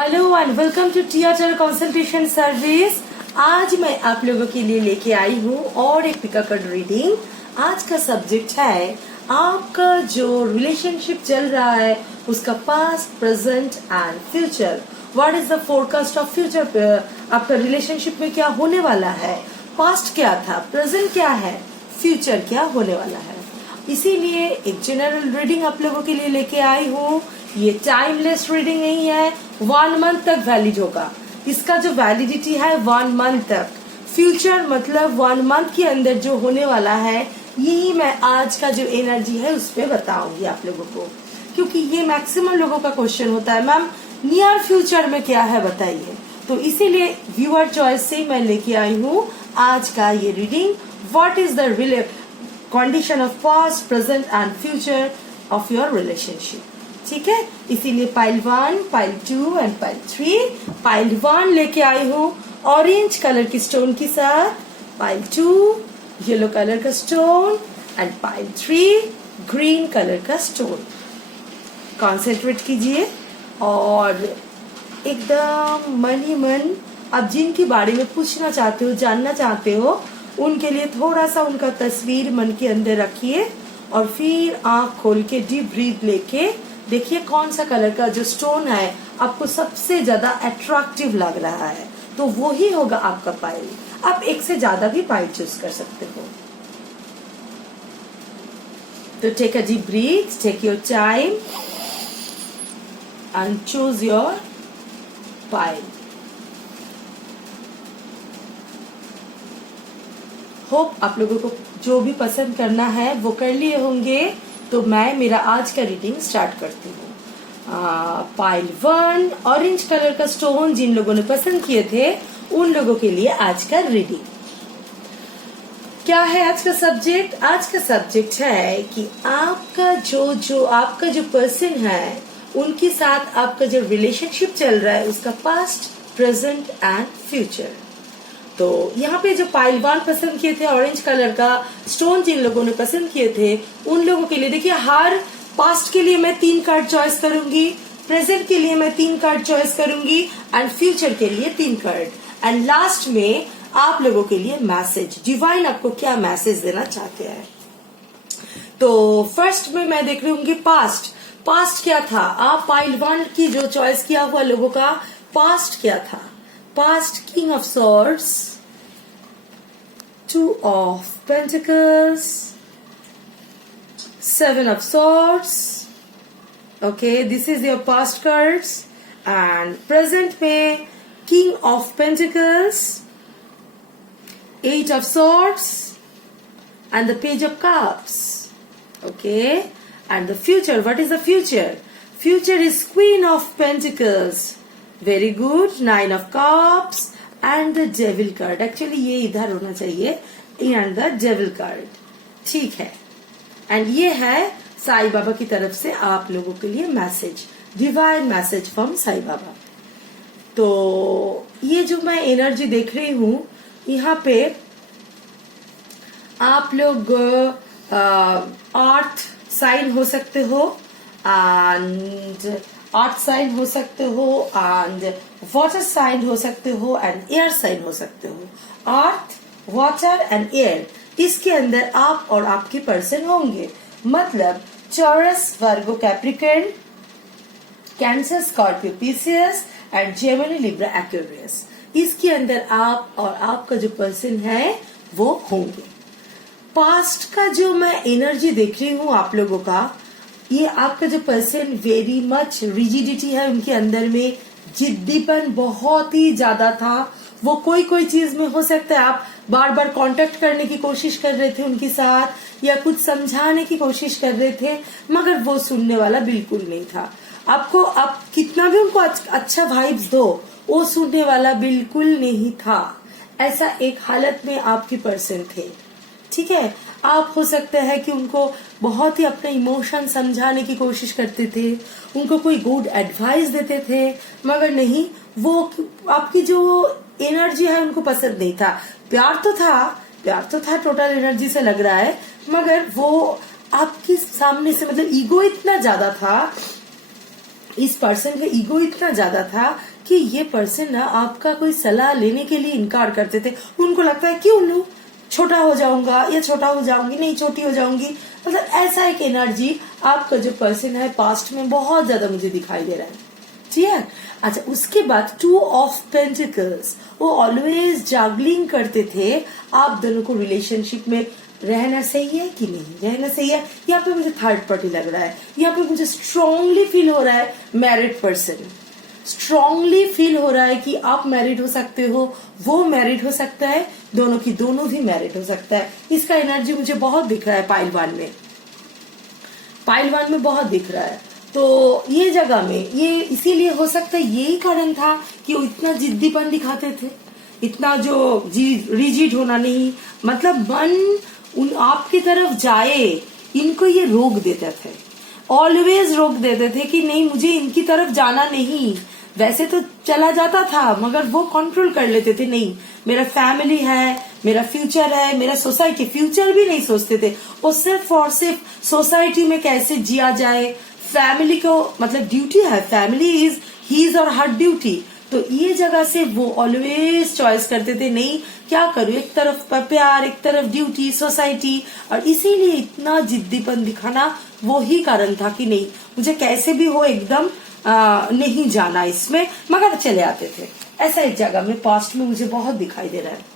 Hello and welcome to theatre consultation service. आज मैं आप लोगों के लिए लेके आई हूँ और एक पिकाकर्ड रीडिंग। आज का सब्जेक्ट है आपका जो रिलेशनशिप चल रहा है उसका past, present and future. What is the forecast of future? आपका रिलेशनशिप में क्या होने वाला है, पास्ट क्या था, प्रेजेंट क्या है, फ्यूचर क्या होने वाला है। इसीलिए एक जनरल रीडिंग आप लोगों के लिए लेके आई हूँ। ये टाइमलेस रीडिंग नहीं है, 1 मंथ तक वैलिड होगा। इसका जो वैलिडिटी है 1 मंथ तक। फ्यूचर मतलब 1 मंथ के अंदर जो होने वाला है, यही मैं आज का जो एनर्जी है उस पर बताऊंगी आप लोगों को, क्योंकि ये मैक्सिमम लोगों का क्वेश्चन होता है, मैम नियर फ्यूचर में क्या है बताइए। तो इसीलिए व्यूअर चॉइस से मैं लेके आई हूँ आज का ये reading. What is the condition of past, present and future of your relationship. ठीक है, इसीलिए pile 1, pile 2 and pile 3। Pile 1 लेके आई हूँ ऑरेंज कलर की स्टोन के साथ, पाइल 2 येलो कलर का stone and pile 3 green colour का स्टोन। कॉन्सेंट्रेट कीजिए और एकदम मन ही मन आप जिनके बारे में पूछना चाहते हो, जानना चाहते हो, उनके लिए थोड़ा सा उनका तस्वीर मन के अंदर रखिए और फिर आंख खोल के डीप ब्रीथ लेके देखिए कौन सा कलर का जो स्टोन है आपको सबसे ज्यादा अट्रैक्टिव लग रहा है, तो वो ही होगा आपका पाइल। आप एक से ज्यादा भी पाइल चूज कर सकते हो। तो take a deep breath, take your time and choose your pile. Hope आप लोगों को जो भी पसंद करना है वो कर लिए होंगे। तो मैं मेरा आज का रीडिंग स्टार्ट करती हूँ। पाइल 1 ऑरेंज कलर का स्टोन जिन लोगों ने पसंद किए थे उन लोगों के लिए आज का रीडिंग क्या है। आज का सब्जेक्ट है कि आपका जो पर्सन है उनके साथ आपका जो रिलेशनशिप चल रहा है उसका पास्ट, प्रेजेंट एंड फ्यूचर। तो यहाँ पे जो पाइल 1 पसंद किए थे ऑरेंज कलर का स्टोन जिन लोगों ने पसंद किए थे उन लोगों के लिए देखिए, हर पास्ट के लिए मैं 3 कार्ड चॉइस करूंगी, प्रेजेंट के लिए मैं 3 कार्ड चॉइस करूंगी एंड फ्यूचर के लिए 3 कार्ड। एंड लास्ट में आप लोगों के लिए मैसेज, डिवाइन आपको क्या मैसेज देना चाहते हैं। तो फर्स्ट में मैं देख रही हूँ पास्ट क्या था। आप पाइल 1 की जो चॉइस किया हुआ लोगों का पास्ट क्या था। Past king of swords, 2 of Pentacles, 7 of Swords. Okay, this is your past cards. And present में King of Pentacles, 8 of Swords, and the Page of Cups. Okay, and the future. What is the future? Future is Queen of Pentacles. Very good. 9 of Cups. And the devil card. Actually ये इधर होना चाहिए, and the devil card. ठीक है, and ये है साई बाबा की तरफ से आप लोगों के लिए message, divine message from Sai Baba. तो ये जो मैं एनर्जी देख रही हूँ यहाँ पे आप लोग अर्थ साइन हो सकते हो एंड अर्थ साइन हो सकते हो एंड वाटर साइन हो सकते हो एंड एयर साइन हो सकते हो। अर्थ, वाटर एंड एयर, इसके अंदर आप और आपके पर्सन होंगे। मतलब चॉरस, Virgo, Capricorn, Cancer, Scorpio, Pisces and Gemini, Libra, Aquarius, इसके अंदर आप और आपका जो पर्सन है वो होंगे। पास्ट का जो मैं एनर्जी देख रही हूँ आप लोगों का, ये आपका जो पर्सन वेरी मच रिजिडिटी है उनके अंदर में, जिद्दीपन बहुत ही ज्यादा था। वो कोई चीज में हो सकता है आप बार बार कांटेक्ट करने की कोशिश कर रहे थे उनके साथ या कुछ समझाने की कोशिश कर रहे थे, मगर वो सुनने वाला बिल्कुल नहीं था। आपको आप कितना भी उनको अच्छा वाइब्स दो, वो सुनने वाला बिल्कुल नहीं था। ऐसा एक हालत में आपके पर्सन थे। ठीक है, आप हो सकता है कि उनको बहुत ही अपने इमोशन समझाने की कोशिश करते थे, उनको कोई गुड एडवाइस देते थे, मगर नहीं, वो आपकी जो एनर्जी है उनको पसंद नहीं था। प्यार तो था टोटल एनर्जी से लग रहा है, मगर वो आपके सामने से, मतलब ईगो इतना ज्यादा था, इस पर्सन का ईगो इतना ज्यादा था कि ये पर्सन ना आपका कोई सलाह लेने के लिए इनकार करते थे। उनको लगता है क्यों लूं, छोटा हो जाऊंगा या छोटा हो जाऊंगी, नहीं छोटी हो जाऊंगी। मतलब ऐसा एक एनर्जी आपका जो पर्सन है पास्ट में बहुत ज्यादा मुझे दिखाई दे रहा है। ठीक है। अच्छा, उसके बाद 2 ऑफ पेंटिकल्स, वो ऑलवेज जागलिंग करते थे। आप दोनों को रिलेशनशिप में रहना सही है कि नहीं रहना सही है, यहाँ पे मुझे थर्ड पार्टी लग रहा है। यहाँ पे मुझे स्ट्रांगली फील हो रहा है मैरिड पर्सन, स्ट्रांगली फील हो रहा है कि आप मैरिड हो सकते हो, वो मैरिड हो सकता है, दोनों की दोनों भी मैरिड हो सकता है। इसका एनर्जी मुझे बहुत दिख रहा है पाइल 1 में, पाइल 1 में बहुत दिख रहा है। तो ये जगह में ये इसीलिए हो सकता है, यही कारण था कि वो इतना जिद्दीपन दिखाते थे, इतना जो रिजिड होना नहीं, मतलब मन उन आपकी तरफ जाए इनको ये रोक देते थे, ऑलवेज रोक देते थे कि नहीं मुझे इनकी तरफ जाना नहीं। वैसे तो चला जाता था मगर वो कंट्रोल कर लेते थे, नहीं मेरा फैमिली है, मेरा फ्यूचर है, मेरा सोसाइटी, फ्यूचर भी नहीं सोचते थे। वो सिर्फ और सिर्फ सोसाइटी में कैसे जिया जाए, फैमिली को मतलब ड्यूटी है, फैमिली इज हीज और हर ड्यूटी। तो ये जगह से वो ऑलवेज चॉइस करते थे, नहीं क्या करूं, एक तरफ प्यार, एक तरफ ड्यूटी, सोसाइटी। और इसीलिए इतना जिद्दीपन दिखाना वो ही कारण था कि नहीं मुझे कैसे भी हो एकदम नहीं जाना इसमें, मगर चले आते थे। ऐसा एक जगह में पास्ट में मुझे बहुत दिखाई दे रहा है।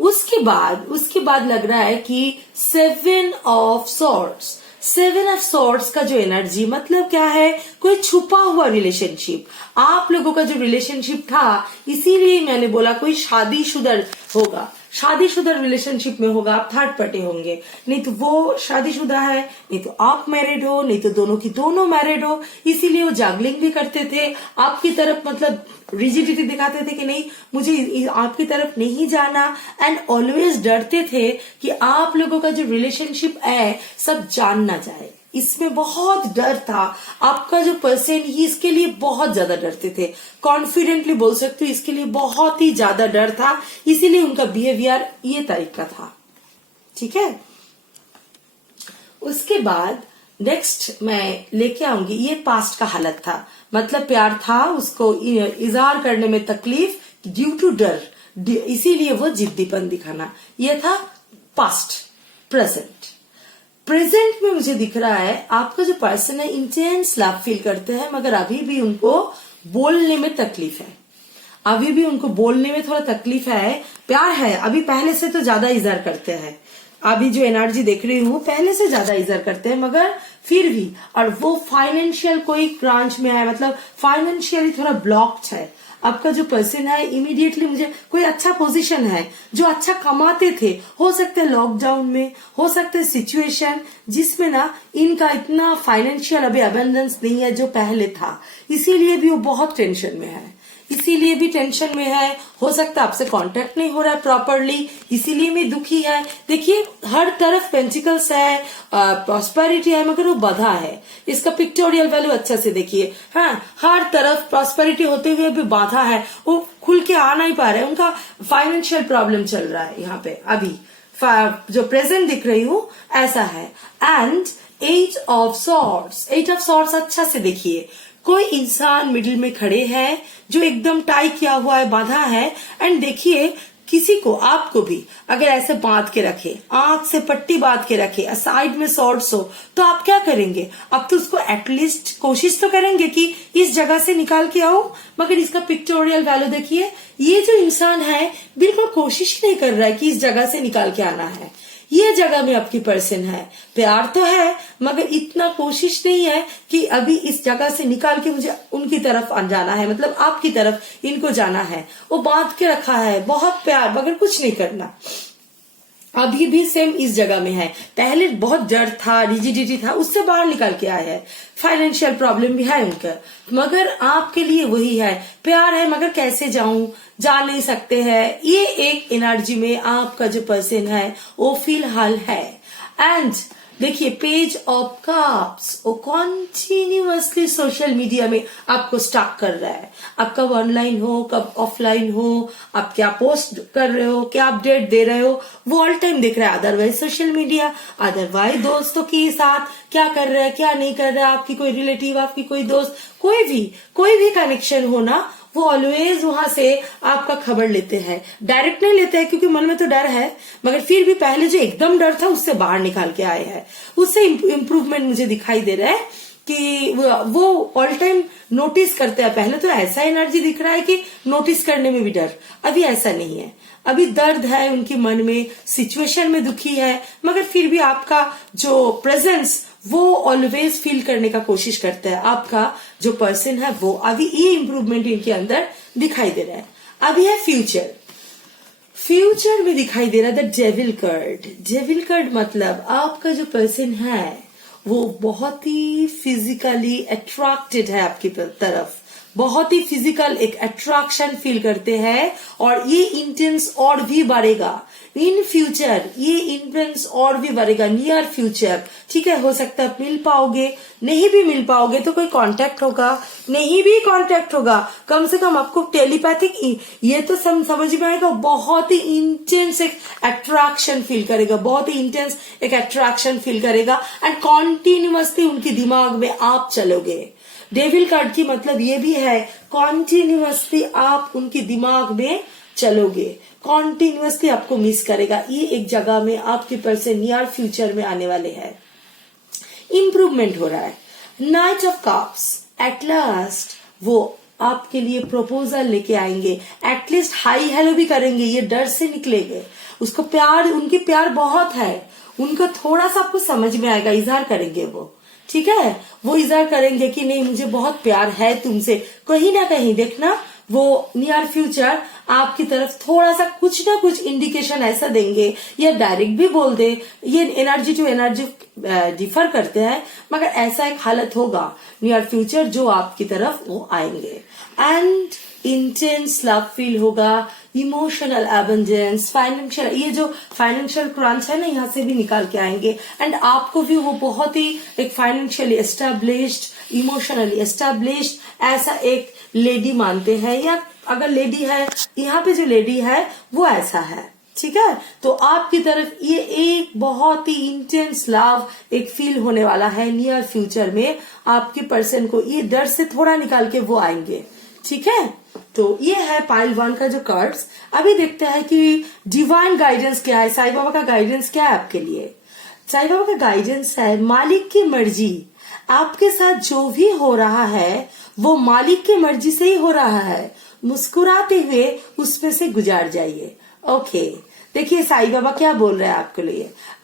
उसके बाद लग रहा है कि 7 ऑफ सॉर्ड्स, 7 ऑफ सॉर्ड्स का जो एनर्जी मतलब क्या है, कोई छुपा हुआ रिलेशनशिप। आप लोगों का जो रिलेशनशिप था, इसीलिए मैंने बोला कोई शादीशुदा होगा, शादीशुदा रिलेशनशिप में होगा, आप थर्ड पार्टी होंगे। नहीं तो वो शादीशुदा है, नहीं तो आप मैरिड हो, नहीं तो दोनों की दोनों मैरिड हो। इसीलिए वो जागलिंग भी करते थे आपकी तरफ, मतलब रिजिडिटी दिखाते थे कि नहीं मुझे आपकी तरफ नहीं जाना। एंड ऑलवेज डरते थे कि आप लोगों का जो रिलेशनशिप है सब जान ना जाए, इसमें बहुत डर था। आपका जो पर्सन ही इसके लिए बहुत ज्यादा डरते थे, कॉन्फिडेंटली बोल सकते हो इसके लिए बहुत ही ज्यादा डर था, इसीलिए उनका बिहेवियर ये तरीका था। ठीक है। उसके बाद नेक्स्ट मैं लेके आऊंगी, ये पास्ट का हालत था, मतलब प्यार था, उसको इजहार करने में तकलीफ ड्यू टू डर, इसीलिए वो जिद्दीपन दिखाना। ये था पास्ट। प्रेजेंट में मुझे दिख रहा है आपका जो पर्सन है इंटेंस लव फील करते हैं, मगर अभी भी उनको बोलने में तकलीफ है, अभी भी उनको बोलने में थोड़ा तकलीफ है। प्यार है अभी पहले से तो ज्यादा इजहार करते हैं, अभी जो एनर्जी देख रही हूँ पहले से ज्यादा इजहार करते हैं, मगर फिर भी। और वो फाइनेंशियल कोई क्रांच में है, मतलब फाइनेंशियली थोड़ा ब्लॉक्ड है। आपका जो पर्सन है इमीडिएटली मुझे कोई अच्छा पोजीशन है, जो अच्छा कमाते थे, हो सकते हैं लॉकडाउन में, हो सकते हैं सिचुएशन जिसमें ना इनका इतना फाइनेंशियल अभी अबेंडेंस नहीं है जो पहले था, इसीलिए भी वो बहुत टेंशन में है, इसीलिए भी टेंशन में है। हो सकता है आपसे कांटेक्ट नहीं हो रहा है प्रॉपरली, इसीलिए भी दुखी है। देखिए हर तरफ पेंटिकल्स है, प्रॉस्पेरिटी है, मगर वो बधा है। इसका पिक्टोरियल वैल्यू अच्छा से देखिए, हाँ हर तरफ प्रॉस्पेरिटी होते हुए भी बाधा है, वो खुल के आ नहीं पा रहे, उनका फाइनेंशियल प्रॉब्लम चल रहा है यहाँ पे। अभी जो प्रेजेंट दिख रही हूँ ऐसा है। And 8 of swords, 8 of swords अच्छा से देखिए, कोई इंसान मिडिल में खड़े हैं जो एकदम टाई किया हुआ है, बांधा है। एंड देखिए किसी को, आपको भी अगर ऐसे बांध के रखे, आंख से पट्टी बांध के रखे, साइड में सॉर्ड्स हो, तो आप क्या करेंगे? आप तो उसको एटलीस्ट कोशिश तो करेंगे कि इस जगह से निकाल के आओ। मगर इसका पिक्टोरियल वैल्यू देखिए, ये जो इंसान है बिल्कुल कोशिश नहीं कर रहा है कि इस जगह से निकाल के आना है। ये जगह में आपकी पर्सन है, प्यार तो है मगर इतना कोशिश नहीं है कि अभी इस जगह से निकाल के मुझे उनकी तरफ जाना है, मतलब आपकी तरफ इनको जाना है। वो बांध के रखा है, बहुत प्यार मगर कुछ नहीं करना। अभी भी सेम इस जगह में है, पहले बहुत डर था, रिजिडिटी था, उससे बाहर निकल के आया है। फाइनेंशियल प्रॉब्लम भी है उनका, मगर आपके लिए वही है, प्यार है मगर कैसे जाऊं, जा नहीं सकते हैं। ये एक एनर्जी में आपका जो पर्सन है वो फिलहाल है। एंड देखिए पेज ऑफ कप्स वो कॉन्टिन्यूअसली सोशल मीडिया में आपको स्टॉक कर रहा है। आप कब ऑनलाइन हो कब ऑफलाइन हो, आप क्या पोस्ट कर रहे हो क्या अपडेट दे रहे हो, वो ऑल टाइम देख रहा है। अदरवाइज सोशल मीडिया, अदरवाइज दोस्तों के साथ क्या कर रहा है क्या नहीं कर रहा है, आपकी कोई रिलेटिव आपकी कोई दोस्त कोई भी कनेक्शन हो ना, वो ऑलवेज वहां से आपका खबर लेते हैं। डायरेक्ट नहीं लेते हैं क्योंकि मन में तो डर है, मगर फिर भी पहले जो एकदम डर था उससे बाहर निकाल के आए हैं। उससे इम्प्रूवमेंट मुझे दिखाई दे रहा है कि वो ऑल टाइम नोटिस करते हैं। पहले तो ऐसा एनर्जी दिख रहा है कि नोटिस करने में भी डर, अभी ऐसा नहीं है। अभी दर्द है उनके मन में, सिचुएशन में दुखी है, मगर फिर भी आपका जो प्रेजेंस वो ऑलवेज फील करने का कोशिश करता है। आपका जो पर्सन है वो अभी ये इम्प्रूवमेंट इनके अंदर दिखाई दे रहा है। अभी है फ्यूचर में दिखाई दे रहा है the devil card. Devil card मतलब आपका जो पर्सन है वो बहुत ही फिजिकली अट्रैक्टेड है आपकी तरफ, बहुत ही फिजिकल एक अट्रैक्शन फील करते हैं, और ये इंटेंस और भी बढ़ेगा इन फ्यूचर। ये इंटेंस और भी बढ़ेगा नियर फ्यूचर। ठीक है, हो सकता है मिल पाओगे, नहीं भी मिल पाओगे तो कोई कांटेक्ट होगा, नहीं भी कांटेक्ट होगा, कम से कम आपको टेलीपैथिक ये तो समझ में आएगा। बहुत ही इंटेंस एक अट्रैक्शन फील करेगा, बहुत ही इंटेंस एक अट्रैक्शन फील करेगा, एंड कॉन्टिन्यूअसली उनके दिमाग में आप चलोगे। डेविल कार्ड की मतलब ये भी है कॉन्टिन्यूअसली आप उनके दिमाग में चलोगे, कॉन्टिन्यूअसली आपको मिस करेगा। ये एक जगह में आपके पर्सन नियर फ्यूचर में आने वाले हैं। इंप्रूवमेंट हो रहा है। Night of cups, at last वो आपके लिए प्रपोजल लेके आएंगे, एटलीस्ट हाई हेलो भी करेंगे, ये डर से निकलेंगे। उसको प्यार, उनकी प्यार बहुत है, उनका थोड़ा सा आपको समझ में आएगा, इजहार करेंगे वो। ठीक है, वो इजहार करेंगे कि नहीं मुझे बहुत प्यार है तुमसे। कहीं ना कहीं देखना वो नियर फ्यूचर आपकी तरफ थोड़ा सा कुछ ना कुछ इंडिकेशन ऐसा देंगे, या डायरेक्ट भी बोल दे। ये एनर्जी टू एनर्जी डिफर करते हैं, मगर ऐसा एक हालत होगा नियर फ्यूचर जो आपकी तरफ वो आएंगे। एंड इंटेंस लव फील होगा, इमोशनल एबंडेंस, फाइनेंशियल, ये जो फाइनेंशियल क्रंच है ना यहाँ से भी निकाल के आएंगे। एंड आपको भी वो बहुत ही एक फाइनेंशियली एस्टेब्लिश्ड, इमोशनली एस्टेब्लिश्ड ऐसा एक लेडी मानते हैं, या अगर लेडी है यहाँ पे जो लेडी है वो ऐसा है। ठीक है, तो आपकी तरफ ये एक बहुत ही इंटेंस लव एक फील होने वाला है नियर फ्यूचर में। आपके पर्सन को ये डर से थोड़ा निकाल के वो आएंगे। ठीक है, तो ये है पाइल 1 का जो कार्ड्स। अभी देखते हैं कि डिवाइन गाइडेंस क्या है, साईं बाबा का गाइडेंस क्या है आपके लिए। साईं बाबा का गाइडेंस है मालिक की मर्जी। आपके साथ जो भी हो रहा है वो मालिक की मर्जी से ही हो रहा है। मुस्कुराते हुए उसमें से गुजार जाइए। ओके, देखिए साईं बाबा क्या बोल रहे हैं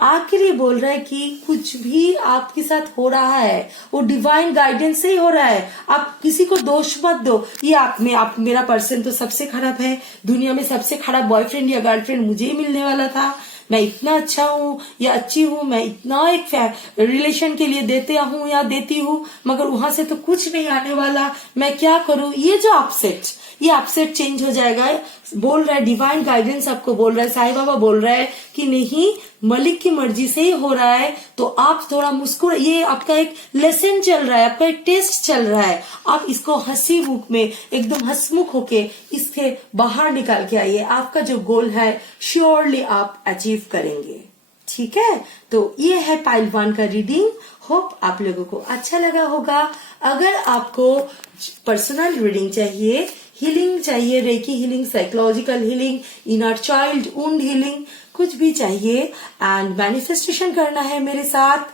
आपके लिए बोल रहा है कि कुछ भी आपके साथ हो रहा है वो डिवाइन गाइडेंस से ही हो रहा है। आप किसी को दोष मत दो, ये आप मेरा पर्सन तो सबसे खराब है, दुनिया में सबसे खराब बॉयफ्रेंड या गर्लफ्रेंड मुझे ही मिलने वाला था, मैं इतना अच्छा हूँ या अच्छी हूँ, मैं इतना एक रिलेशन के लिए देते हूँ या देती हूँ, मगर वहां से तो कुछ नहीं आने वाला, मैं क्या करूँ। ये जो ये अपसेट चेंज हो जाएगा। बोल रहा है डिवाइन गाइडेंस आपको बोल रहा है, साईं बाबा बोल रहा है कि नहीं मलिक की मर्जी से ही हो रहा है, तो आप थोड़ा मुस्कुरा। ये आपका एक लेसन चल रहा है, आपका एक टेस्ट चल रहा है, आप इसको हंसी मुख में एकदम हंसमुख होके इसके बाहर निकाल के आइए। आपका जो गोल है श्योरली आप अचीव करेंगे। ठीक है, तो ये है पाइल 1 का रीडिंग। होप आप लोगों को अच्छा लगा होगा। अगर आपको पर्सनल रीडिंग चाहिए, हीलिंग चाहिए, reiki healing, psychological healing, inner child wound healing, कुछ भी चाहिए एंड मैनिफेस्टेशन करना है मेरे साथ,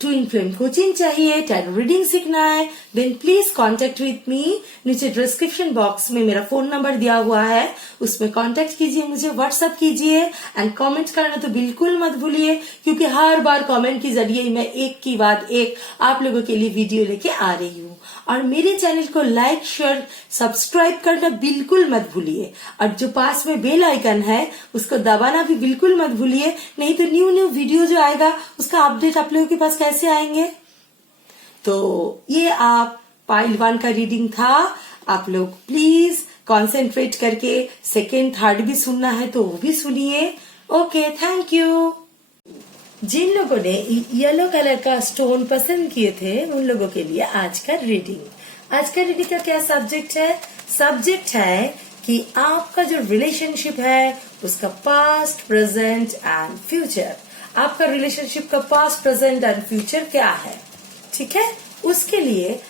ट्विन फ्लेम कोचिंग चाहिए, टैरो रीडिंग सीखना है, then please contact with me. नीचे डिस्क्रिप्शन बॉक्स में मेरा फोन नंबर दिया हुआ है, उसमें कांटेक्ट कीजिए, मुझे व्हाट्सएप कीजिए एंड कमेंट करना तो बिल्कुल मत भूलिए, क्योंकि हर बार कमेंट के जरिए मैं एक की बाद एक आप लोगों के लिए वीडियो लेके आ रही हूँ। और मेरे चैनल को लाइक शेयर सब्सक्राइब करना बिल्कुल मत भूलिए, और जो पास में बेल आइकन है उसको दबाना भी बिल्कुल मत भूलिए, नहीं तो न्यू वीडियो जो आएगा उसका अपडेट आप लोगों के पास कैसे आएंगे। तो ये आप पाइल 1 का रीडिंग था। आप लोग प्लीज कंसंट्रेट करके सेकेंड थर्ड भी सुनना है तो वो भी सुनिए। Okay, thank you. जिन लोगों ने येलो कलर का स्टोन पसंद किए थे उन लोगों के लिए आज का रीडिंग का क्या सब्जेक्ट है? सब्जेक्ट है कि आपका जो रिलेशनशिप है उसका पास्ट, प्रेजेंट एंड फ्यूचर, आपका रिलेशनशिप का पास्ट, प्रेजेंट एंड फ्यूचर क्या है, ठीक है। उसके लिए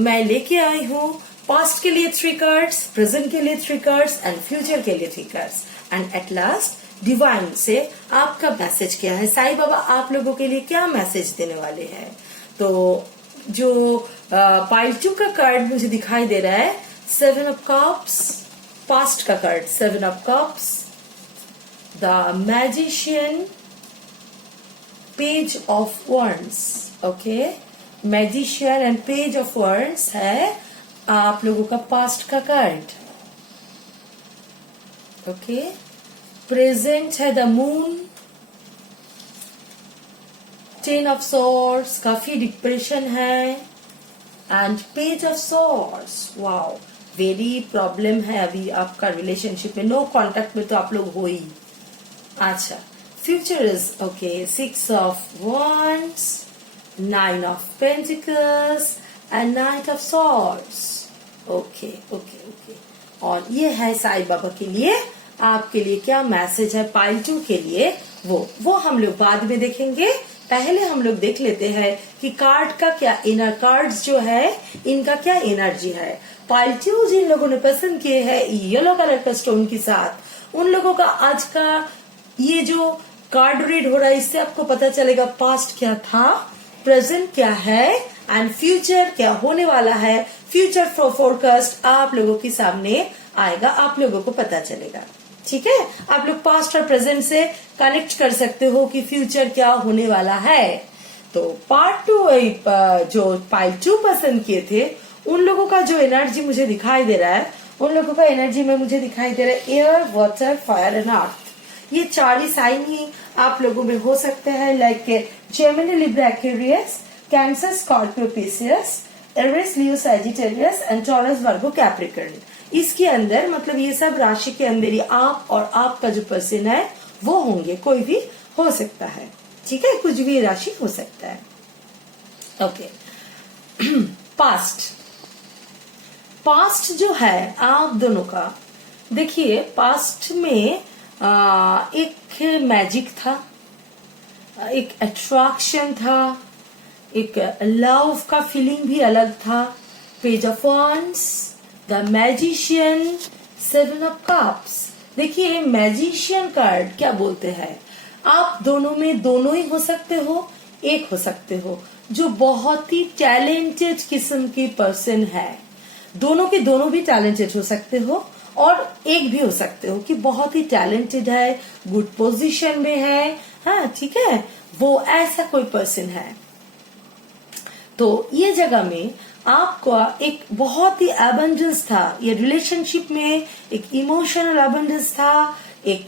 मैं लेके आई हूँ पास्ट के लिए 3 कार्ड्स, प्रेजेंट के लिए 3 कार्ड्स एंड फ्यूचर के लिए 3 cards and at last divine से आपका मैसेज क्या है, साईं बाबा आप लोगों के लिए क्या मैसेज देने वाले हैं। तो जो पाइल 2 का कार्ड मुझे दिखाई दे रहा है 7 ऑफ कप्स, पास्ट का card 7 of cups, the magician, page of wands, okay. Magician and page of wands है आप लोगों का पास्ट का कार्ड, ओके। प्रेजेंट है द मून, 10 ऑफ swords, काफी डिप्रेशन है and page of swords, wow very problem है अभी आपका रिलेशनशिप में, नो कॉन्टेक्ट में तो आप लोग हो ही। अच्छा, future is okay 6 of wands, 9 of pentacles and Knight of swords, okay okay okay. और ये है साईं बाबा के लिए आपके लिए क्या मैसेज है पाइल 2 के लिए, वो हम लोग बाद में देखेंगे। पहले हम लोग देख लेते हैं कि कार्ड का क्या इनर कार्ड्स जो है इनका क्या एनर्जी है। पाइल 2 जिन लोगों ने पसंद किए हैं येलो कलर का स्टोन के साथ, उन लोगों का आज का ये जो कार्ड रीड हो रहा है इससे आपको पता चलेगा पास्ट क्या था, प्रेजेंट क्या है एंड फ्यूचर क्या होने वाला है। फ्यूचर फोरकास्ट आप लोगों के सामने आएगा, आप लोगों को पता चलेगा, ठीक है। आप लोग पास्ट और प्रेजेंट से कनेक्ट कर सकते हो कि फ्यूचर क्या होने वाला है। तो पार्ट 2 जो पाइल 2 पसंद किए थे उन लोगों का जो एनर्जी मुझे दिखाई दे रहा है, उन लोगों का एनर्जी में मुझे दिखाई दे रहा है एयर, वाटर, फायर एंड अर्थ। ये 4 ही साइन ही आप लोगों में हो सकते हैं, like Gemini, Libra, Aquarius, Cancer, Scorpio, Pisces, Aries, Leo, Sagittarius and Taurus, Virgo, Capricorn. इसके अंदर मतलब ये सब राशि के अंदर ही आप और आपका जो पर्सन है वो होंगे, कोई भी हो सकता है, ठीक है, कुछ भी राशि हो सकता है, ओके। पास्ट जो है आप दोनों का, देखिए पास्ट में एक मैजिक था, एक अट्रैक्शन था, एक लव का फीलिंग भी अलग था। Page of wands, the magician, 7 of cups. देखिए मैजिशियन कार्ड क्या बोलते हैं, आप दोनों में दोनों ही हो सकते हो, एक हो सकते हो जो बहुत ही टैलेंटेड किस्म की पर्सन है, दोनों के दोनों भी टैलेंटेड हो सकते हो और एक भी हो सकते हो कि बहुत ही टैलेंटेड है, गुड पोजीशन में है, हाँ ठीक है, वो ऐसा कोई पर्सन है। तो ये जगह में आपका एक बहुत ही अबंडेंस था, ये रिलेशनशिप में एक इमोशनल अबंडेंस था, एक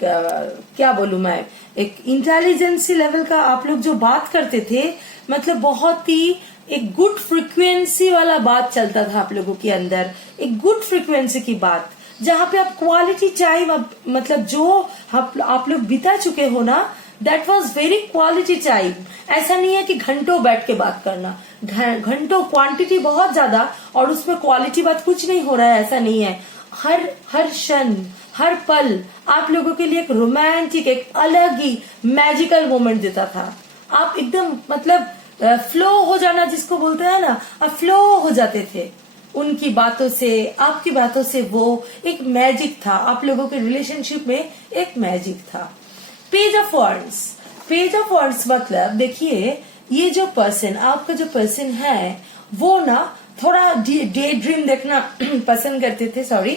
क्या बोलूं मैं, एक इंटेलिजेंसी लेवल का आप लोग जो बात करते थे, मतलब बहुत ही एक गुड फ्रीक्वेंसी वाला बात चलता था आप लोगों के अंदर, एक गुड फ्रीक्वेंसी की बात, जहाँ पे आप क्वालिटी टाइम मतलब जो आप लोग बिता चुके हो ना, that was very quality time. ऐसा नहीं है कि घंटों बैठ के बात करना, घंटों क्वांटिटी बहुत ज्यादा और उसमें क्वालिटी बात कुछ नहीं हो रहा है, ऐसा नहीं है। हर क्षण, हर पल आप लोगों के लिए एक रोमांटिक, एक अलग ही मैजिकल मोमेंट देता था। आप एकदम मतलब फ्लो हो जाना जिसको बोलते हैं ना, आप फ्लो हो जाते थे उनकी बातों से, आपकी बातों से, वो एक मैजिक था आप लोगों के रिलेशनशिप में, एक मैजिक था। Page of wands, page of wands मतलब देखिए ये जो पर्सन, आपका जो पर्सन है वो ना थोड़ा डे ड्रीम देखना पसंद करते थे,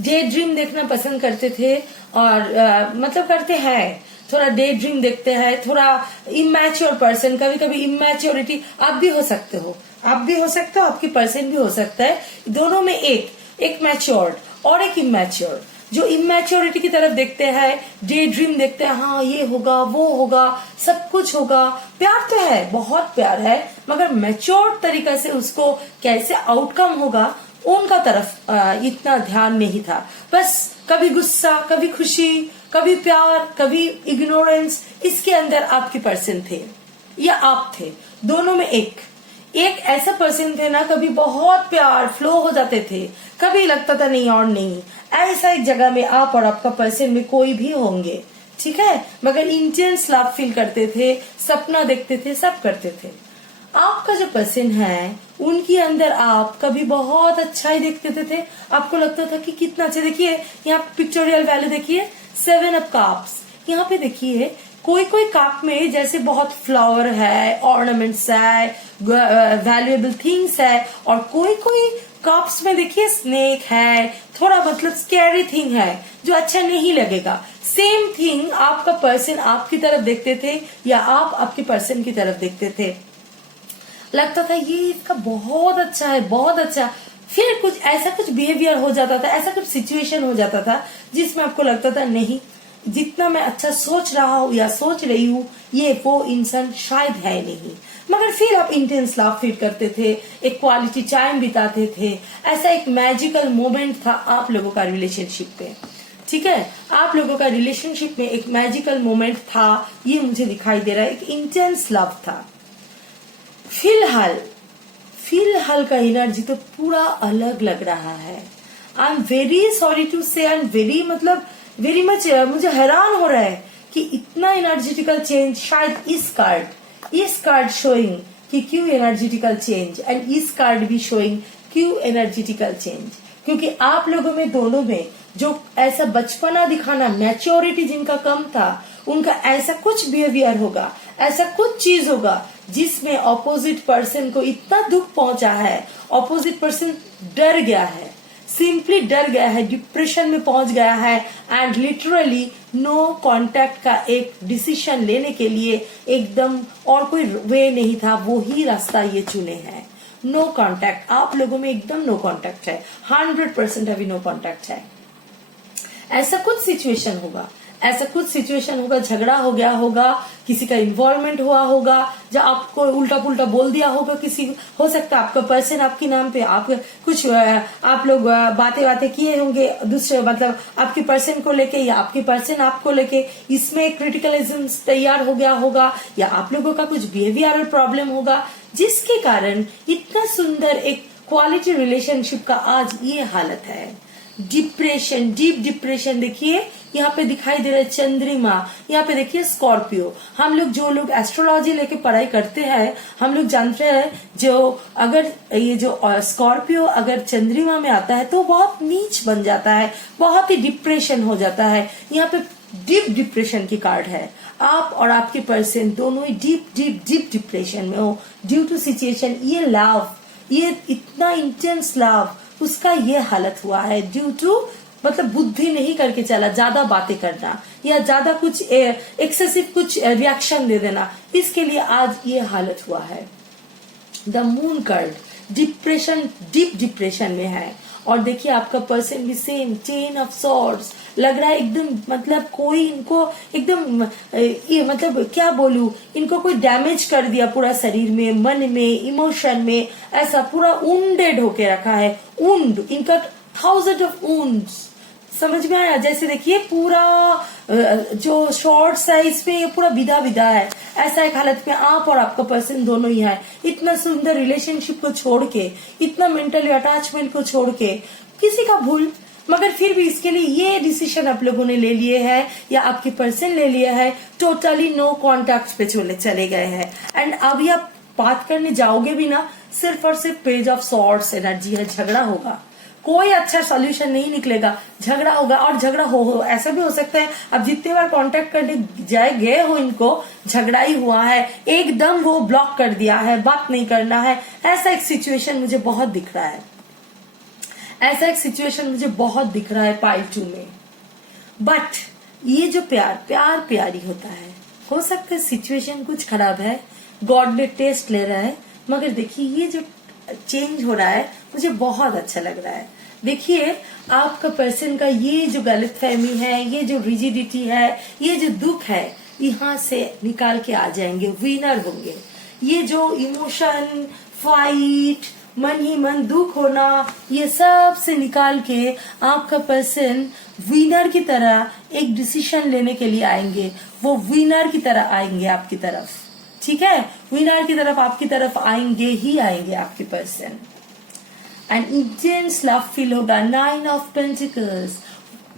डे ड्रीम देखना पसंद करते थे और मतलब करते हैं, थोड़ा डे ड्रीम देखते हैं, थोड़ा इमैच्योर पर्सन, कभी कभी इमैच्योरिटी आप भी हो सकते हो, आपकी पर्सन भी हो सकता है, दोनों में एक मैच्योर्ड और एक इमैच्योर। जो इमैच्योरिटी की तरफ देखते हैं, डे ड्रीम देखते हैं, हाँ ये होगा वो होगा सब कुछ होगा, प्यार तो है, बहुत प्यार है, मगर मैच्योर तरीका से उसको कैसे आउटकम होगा उनका तरफ इतना ध्यान नहीं था। बस कभी गुस्सा, कभी खुशी, कभी प्यार, कभी इग्नोरेंस, इसके अंदर आपके पर्सन थे या आप थे, दोनों में एक ऐसा पर्सन थे ना, कभी बहुत प्यार फ्लो हो जाते थे, कभी लगता था नहीं और नहीं। ऐसा एक जगह में आप और आपका पर्सन में कोई भी होंगे, ठीक है, मगर इंटेंस लव फील करते थे, सपना देखते थे, सब करते थे। आपका जो पर्सन है उनके अंदर आप कभी बहुत अच्छा ही देखते थे, आपको लगता था कि कितना अच्छा। देखिए यहाँ पिक्टोरियल वैल्यू देखिए, 7 ऑफ कप्स। यहाँ पे देखिए कोई कोई कप में जैसे बहुत फ्लावर है, ऑर्नामेंट्स है, वैल्यूएबल थिंग्स है, और कोई कोई कप्स में देखिए स्नेक है, थोड़ा मतलब स्कैरी थिंग है जो अच्छा नहीं लगेगा। सेम थिंग आपका पर्सन आपकी तरफ देखते थे या आप आपके पर्सन की तरफ देखते थे, लगता था ये इसका बहुत अच्छा है, बहुत अच्छा। फिर कुछ ऐसा कुछ बिहेवियर हो जाता था, ऐसा कुछ सिचुएशन हो जाता था जिसमें आपको लगता था नहीं, जितना मैं अच्छा सोच रहा हूँ या सोच रही हूँ ये वो इंसान शायद है नहीं। मगर फिर आप इंटेंस लव फील करते थे, एक क्वालिटी टाइम बिताते थे। ऐसा एक मैजिकल मोमेंट था आप लोगों का रिलेशनशिप पे, ठीक है, आप लोगों का रिलेशनशिप में एक मैजिकल मोमेंट था, ये मुझे दिखाई दे रहा है, एक इंटेंस लव था। फिलहाल का एनर्जी तो पूरा अलग लग रहा है। I am very sorry to say, I am very much मुझे हैरान हो रहा है कि इतना एनर्जेटिकल चेंज शायद इस कार्ड शोइंग कि क्यों एनर्जेटिकल चेंज, एंड इस कार्ड भी शोइंग क्यों एनर्जेटिकल चेंज। क्योंकि आप लोगों में दोनों में जो ऐसा बचपना दिखाना, मैच्योरिटी जिनका कम था, उनका ऐसा कुछ बिहेवियर होगा, ऐसा कुछ चीज होगा जिसमें ऑपोजिट पर्सन को इतना दुख पहुंचा है, ऑपोजिट पर्सन डर गया है, सिंपली डर गया है, डिप्रेशन में पहुंच गया है, एंड लिटरली नो कांटेक्ट का एक डिसीजन लेने के लिए एकदम और कोई वे नहीं था, वो ही रास्ता ये चुने हैं। नो कांटेक्ट, आप लोगों में एकदम नो कांटेक्ट है, 100% अभी नो कांटेक्ट है। ऐसा कुछ सिचुएशन होगा, झगड़ा हो गया होगा, किसी का इन्वॉल्वमेंट हुआ होगा, जब आपको उल्टा पुल्टा बोल दिया होगा किसी, हो सकता है आपका पर्सन आपके नाम पे आप कुछ आप लोग बातें किए होंगे दूसरे, मतलब आपके पर्सन को लेके या आपके पर्सन आपको लेके, इसमें क्रिटिकलिज्म तैयार हो गया होगा, या आप लोगों का कुछ बिहेवियरल प्रॉब्लम होगा, जिसके कारण इतना सुंदर एक क्वालिटी रिलेशनशिप का आज ये हालत है। डिप्रेशन, डीप डिप्रेशन, देखिए यहाँ पे दिखाई दे रहा है चंद्रमा, यहाँ पे देखिए स्कॉर्पियो। हम लोग जो लोग एस्ट्रोलॉजी लेके पढ़ाई करते हैं, हम लोग जानते हैं जो अगर ये जो स्कॉर्पियो अगर चंद्रमा में आता है तो बहुत नीच बन जाता है, बहुत ही डिप्रेशन हो जाता है। यहाँ पे डीप डिप्रेशन की कार्ड है, आप और आपके पर्सन दोनों ही डीप डिप्रेशन में हो ड्यू टू सिचुएशन। ये लव, ये इतना इंटेंस लव, उसका ये हालत हुआ है ड्यू टू, मतलब बुद्धि नहीं करके चला, ज्यादा बातें करना या ज्यादा कुछ एक्सेसिव कुछ रिएक्शन दे देना, इसके लिए आज ये हालत हुआ है। The moon card depression, deep depression में है। और देखिए आपका पर्सन भी सेम, 10 ऑफ सॉर्ड्स, लग रहा है एकदम, मतलब कोई इनको एकदम ये मतलब क्या बोलूं, इनको कोई डैमेज कर दिया पूरा शरीर में, मन में, इमोशन में, ऐसा पूरा वुंडेड होके रखा है। वुंड, इनका 1000 ऑफ वुंड्स, समझ में आया? जैसे देखिए पूरा जो शॉर्ट्स है इसमें ये पूरा विधा है। ऐसा एक हालत में आप और आपका पर्सन दोनों ही है। इतना सुंदर रिलेशनशिप को छोड़ के, इतना मेंटली अटैचमेंट को छोड़ के, किसी का भूल, मगर फिर भी इसके लिए ये डिसीजन आप लोगों ने ले लिए है या आपके पर्सन ले लिया है, टोटली नो कॉन्टैक्ट पे चले गए हैं। एंड अभी आप बात करने जाओगे भी ना, सिर्फ और सिर्फ पेज ऑफ सॉर्ड्स एनर्जी है, झगड़ा होगा, कोई अच्छा सॉल्यूशन नहीं निकलेगा, झगड़ा होगा। और झगड़ा हो ऐसा भी हो सकता है अब जितने बार कांटेक्ट करने गए हो इनको, झगड़ा ही हुआ है, एकदम वो ब्लॉक कर दिया है, बात नहीं करना है। ऐसा एक सिचुएशन मुझे बहुत दिख रहा है, ऐसा एक सिचुएशन मुझे बहुत दिख रहा है पाइल 2 में। बट ये जो प्यार प्यारी होता है, हो सकता है सिचुएशन कुछ खराब है, गॉड ने टेस्ट ले रहा है, मगर देखिए ये जो चेंज हो रहा है मुझे बहुत अच्छा लग रहा है। देखिए आपका पर्सन का ये जो गलतफहमी है, ये जो रिजिडिटी है, ये जो दुख है, यहाँ से निकाल के आ जाएंगे, विनर होंगे। ये जो इमोशन, फाइट, मन ही मन दुख होना, ये सब से निकाल के आपका पर्सन विनर की तरह एक डिसीजन लेने के लिए आएंगे। वो विनर की तरह आएंगे आपकी तरफ, ठीक है, विनर की तरफ आपकी तरफ आएंगे ही आएंगे आपके person. And intense love feel होगा। 9 ऑफ पेंटिकल्स,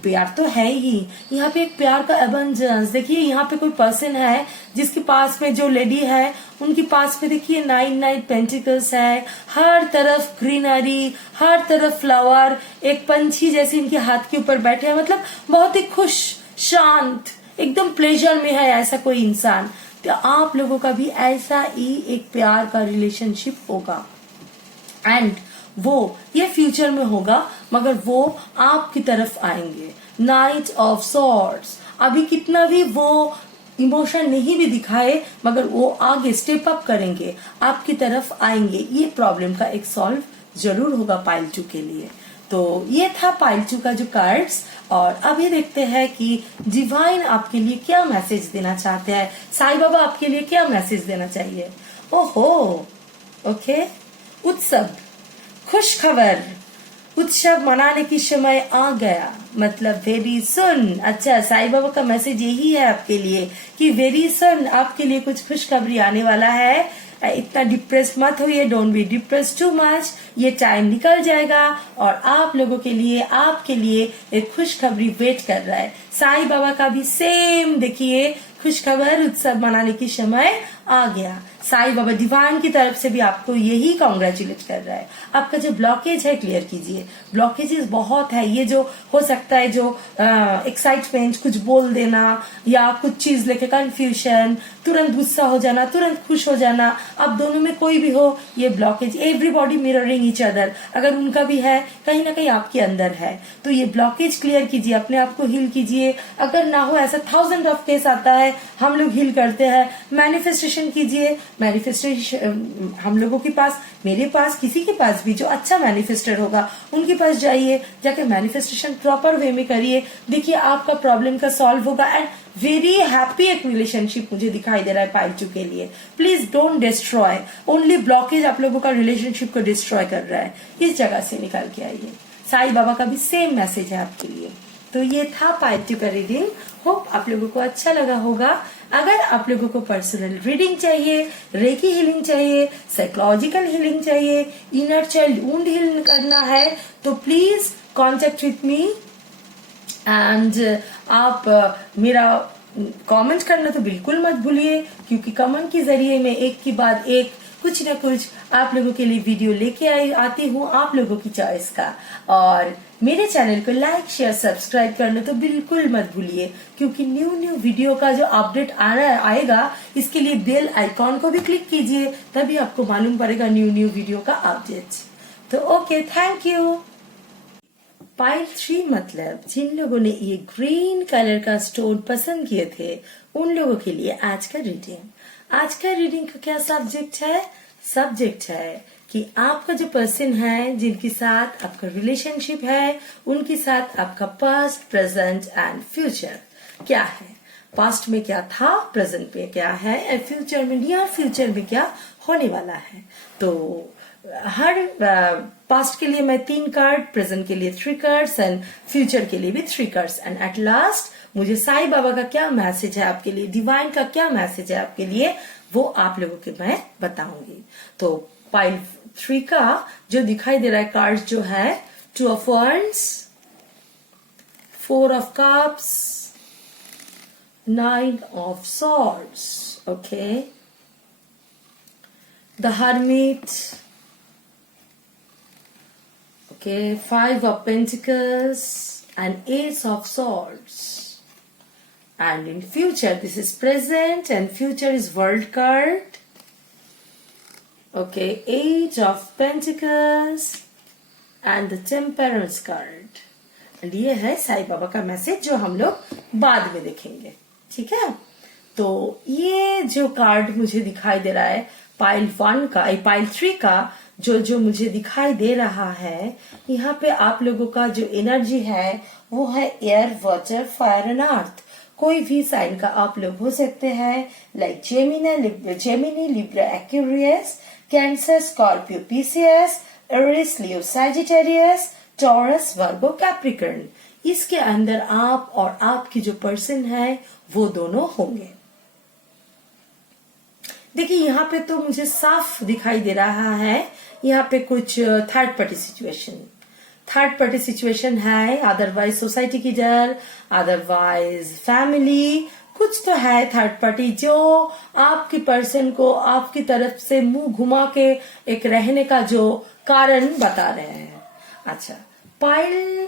प्यार तो है ही, यहाँ पे एक प्यार का अबंडेंस। देखिए यहाँ पे कोई पर्सन है जिसके पास में, जो लेडी है उनके पास में देखिए 9 पेंटिकल्स है, हर तरफ ग्रीनरी, हर तरफ फ्लावर, एक पंछी जैसे इनके हाथ के ऊपर बैठे हैं, मतलब बहुत ही खुश, शांत, एकदम प्लेजर में है ऐसा कोई इंसान। तो आप लोगों का भी ऐसा ही एक प्यार का रिलेशनशिप होगा, एंड वो ये फ्यूचर में होगा, मगर वो आपकी तरफ आएंगे। नाइट ऑफ सॉर्ड्स, अभी कितना भी वो इमोशन नहीं भी दिखाए, मगर वो आगे स्टेप अप करेंगे, आपकी तरफ आएंगे। ये प्रॉब्लम का एक सॉल्व जरूर होगा पाइल 2 के लिए। तो ये था पाइल 2 का जो कार्ड्स। और अभी देखते हैं कि डिवाइन आपके लिए क्या मैसेज देना चाहते हैं, साईं बाबा आपके लिए क्या मैसेज देना चाहिए। ओहो, ओके, उत्सव, खुश खबर, उत्सव मनाने की समय आ गया, मतलब वेरी सुन। अच्छा, साईं बाबा का मैसेज यही है आपके लिए कि वेरी सुन आपके लिए कुछ खुशखबरी आने वाला है। इतना डिप्रेस मत होइए, don't be depress too much, ये टाइम निकल जाएगा और आप लोगों के लिए, आपके लिए एक खुशखबरी वेट कर रहा है। साईं बाबा का भी सेम देखिए, खुशखबर, उत्सव मनाने की समय आ गया। साईं बाबा डिवाइन की तरफ से भी आपको यही कॉन्ग्रेचुलेट कर रहा है। आपका जो ब्लॉकेज है क्लियर कीजिए, ब्लॉकेजेस बहुत है, ये जो हो सकता है, जो एक्साइटमेंट, कुछ बोल देना या कुछ चीज लेके कंफ्यूजन, तुरंत गुस्सा हो जाना, तुरंत खुश हो जाना, आप दोनों में कोई भी हो, ये blockage, everybody mirroring each other, अगर उनका भी है कहीं ना कहीं आपके अंदर है, तो ये ब्लॉकेज क्लियर कीजिए, अपने आप को हील कीजिए। अगर ना हो, ऐसा 1000 ऑफ केस आता है, हम लोग हील करते हैं। मैनिफेस्टेशन कीजिए, मैनिफेस्टेशन हम लोगों के पास, मेरे पास, किसी के पास भी जो अच्छा मैनिफेस्टर होगा उनके पास जाइए, जाके मैनिफेस्टेशन प्रॉपर वे में करिए, देखिए आपका प्रॉब्लम का सॉल्व होगा। एंड वेरी हैप्पी एक रिलेशनशिप मुझे दिखाई दे रहा है पाइल 2 के लिए। Please don't destroy, only blockage आप लोगों का रिलेशनशिप को डिस्ट्रॉय कर रहा है, इस जगह से निकाल के आइए। साईं बाबा का भी सेम मैसेज है आपके लिए। तो ये था पाइल 2 का रीडिंग, होप आप लोगों को अच्छा लगा होगा। अगर आप लोगों को पर्सनल रीडिंग चाहिए, रेकी हीलिंग चाहिए, साइकोलॉजिकल हीलिंग चाहिए, इनर चाइल्ड वुंड हील करना है, तो please contact with me. And आप मेरा कमेंट करना तो बिल्कुल मत भूलिए, क्योंकि कमेंट के जरिए मैं एक के बाद एक कुछ न कुछ आप लोगों के लिए वीडियो लेके आती हूँ, आप लोगों की चॉइस का। और मेरे चैनल को लाइक, शेयर, सब्सक्राइब करना तो बिल्कुल मत भूलिए, क्योंकि न्यू वीडियो का जो अपडेट आएगा, इसके लिए बेल आइकॉन को भी क्लिक कीजिए, तभी आपको मालूम पड़ेगा न्यू वीडियो का अपडेट। तो ओके, थैंक यू। पाइल 3 मतलब जिन लोगों ने ये ग्रीन कलर का स्टोन पसंद किए थे, उन लोगों के लिए आज का रीडिंग। आज का रीडिंग का क्या सब्जेक्ट है? सब्जेक्ट है कि आपका जो पर्सन है, जिनके साथ आपका रिलेशनशिप है, उनके साथ आपका पास्ट, प्रेजेंट एंड फ्यूचर क्या है। पास्ट में क्या था, प्रेजेंट में क्या है, एंड फ्यूचर में, नियर फ्यूचर में क्या होने वाला है। तो हर पास्ट के लिए मैं 3 कार्ड, प्रेजेंट के लिए 3 कार्ड्स एंड फ्यूचर के लिए भी 3 कार्ड्स। एंड एट लास्ट मुझे साईं बाबा का क्या मैसेज है आपके लिए, डिवाइन का क्या मैसेज है आपके लिए, वो आप लोगों के मैं बताऊंगी। तो पाइल 3 का जो दिखाई दे रहा है कार्ड जो है, 2 of wands, 4 of cups, 9 of swords, okay, the hermit, okay, 5 of pentacles and ace of swords. And in future, this is present and future is world card. Okay, 8 of pentacles and the temperance card. And ये है साईं बाबा का message जो हम लोग बाद में देखेंगे, ठीक है। तो ये जो कार्ड मुझे दिखाई दे रहा है पाइल 1 का, पाइल 3 का, जो मुझे दिखाई दे रहा है, यहाँ पे आप लोगों का जो एनर्जी है वो है air, water, fire and earth. कोई भी साइन का आप लोग हो सकते हैं, like Gemini, Libra, Aquarius, Cancer, Scorpio, Pisces, Aries, Leo, Sagittarius, Taurus, Virgo, Capricorn. इसके अंदर आप और आपकी जो पर्सन है वो दोनों होंगे। देखिए यहाँ पे तो मुझे साफ दिखाई दे रहा है, यहाँ पे कुछ थर्ड पार्टी सिचुएशन है, अदरवाइज सोसाइटी की डर, अदरवाइज फैमिली, कुछ तो है थर्ड पार्टी जो आपकी पर्सन को आपकी तरफ से मुंह घुमा के एक रहने का जो कारण बता रहे हैं। अच्छा, पाइल